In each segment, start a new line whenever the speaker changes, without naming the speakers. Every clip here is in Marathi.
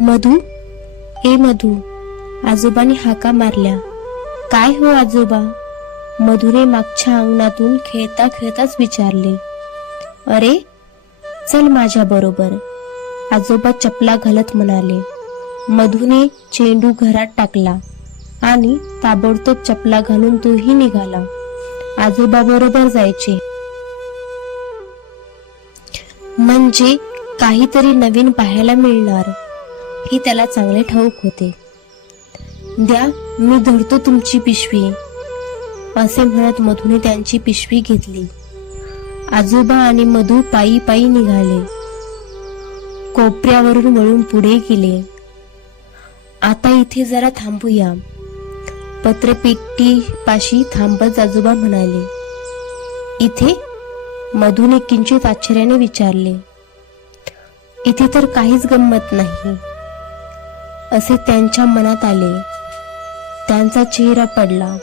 मधू? ए मधू आजोबांनी हाका मारल्या. काय हो आजोबा? मधुरे मागच्या अंगणातून खेळता खेळताच विचारले. अरे चल माझ्या बरोबर आजोबा चपला घालत म्हणाले. मधुने चेंडू घरात टाकला आणि ताबडतोब चपला घालून तोही निघाला. आजोबा बरोबर जायचे. म्हणजे काहीतरी नवीन पाहायला मिळणार. हे त्याला चांगले ठाऊक होते. द्या मी धरतो तुमची पिशवी. असे म्हणत मधूने त्यांची पिशवी घेतली. आजोबा आणि मधू पायी पायी निघाले. कोपऱ्यावरून वळून पुढे गेले. आता इथे जरा थांबूया. पत्रपेटी पाशी थांबत आजोबा म्हणाले. इथे? मधूने किंचित आश्चर्याने विचारले. इथे तर काहीच गंमत नाही. असे त्यांच्या मनात आले. त्यांचा चेहरा पडला.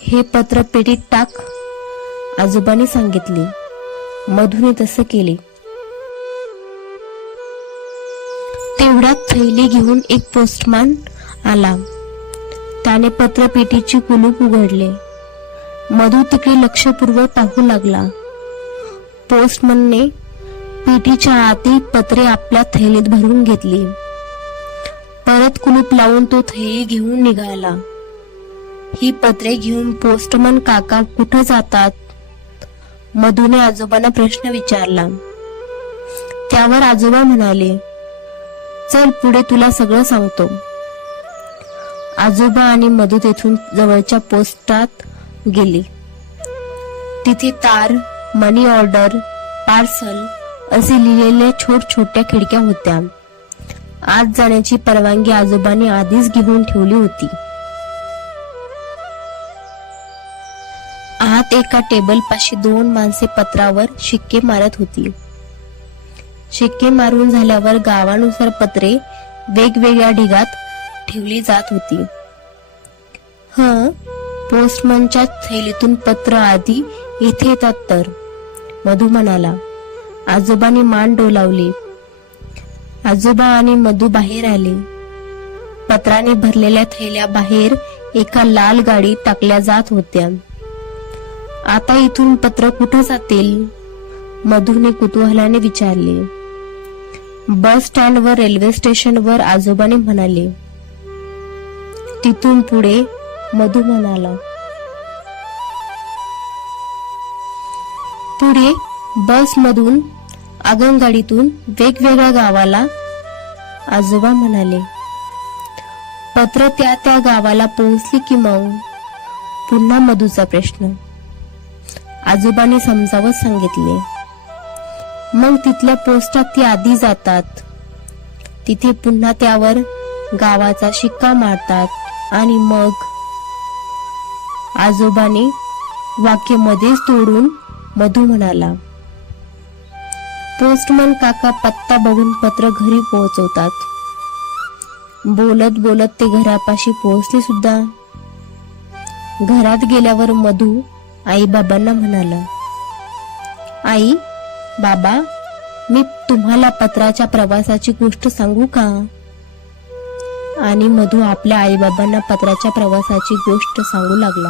हे पत्र पेटीत टाक आजोबांनी सांगितले. मधुने तसे केले. तेवढ्यात थैली घेऊन एक पोस्टमॅन आला. त्याने पत्रपेटीची कुलूप उघडले. मधू तिकडे लक्षपूर्वक पाहू लागला. पोस्टमनने पेटीच्या आतील पत्रे आपल्या थैलीत भरून घेतली. परत कुलूप लावून तो थैली घेऊन निघाला. ही पत्रे घेऊन पोस्टमन काका कुठं जातात? मधूने आजोबांना प्रश्न विचारला. त्यावर आजोबा म्हणाले चल पुढे तुला सगळं सांगतो. आजोबा आणि मधू तेथून जवळच्या पोस्टात गेले. तिथे तार मनी ऑर्डर पार्सल असे लिहिलेल्या छोट छोट्या खिडक्या होत्या. आज जाण्याची परवानगी आजोबांनी आधीच घेऊन ठेवली होती. आत एका टेबल पाशी दोन माणसे पत्रावर शिक्के मारत होती. शिक्के मारून झाल्यावर गावानुसार पत्रे वेगवेगळ्या ढिगात ठेवली जात होती. ह पोस्टमनच्या थैलीतून पत्र आधी इथे येतात तर मधू म्हणाला. आजोबांनी मान डोलावली. आजोबा आणि मधू बाहेर आले. पत्राने भरलेल्या थैल्या बाहेर एका लाल गाडीत टाकल्या जात होत्या. आता इथून पत्र कुठं जातील? मधूने कुतूहलाने विचारले. बस स्टँड वर रेल्वे स्टेशन वर आजोबाने म्हणाले. तिथून पुढे मधू म्हणाला. पुढे बस मधून आगनगाडीतून वेगवेगळ्या गावाला आजोबा म्हणाले पत्र त्या त्या गावाला पोहोचली की मग पुन्हा मधूचा प्रश्न. आजोबाने समजावत सांगितले मग तिथल्या पोस्टात ती आधी जातात. तिथे पुन्हा त्यावर गावाचा शिक्का मारतात आणि मग आजोबाने वाक्य मध्येच तोडून मधू म्हणाला पोस्टमन काका पत्ता बघून पत्र घरी पोहोचवतात. बोलत बोलत ते घरापाशी पोहोचले सुद्धा. घरात गेल्यावर मधू आई बाबांना म्हणाला आई बाबा मी तुम्हाला पत्राच्या प्रवासाची गोष्ट सांगू का? आणि मधू आपल्या आईबाबांना पत्राच्या प्रवासाची गोष्ट सांगू लागला.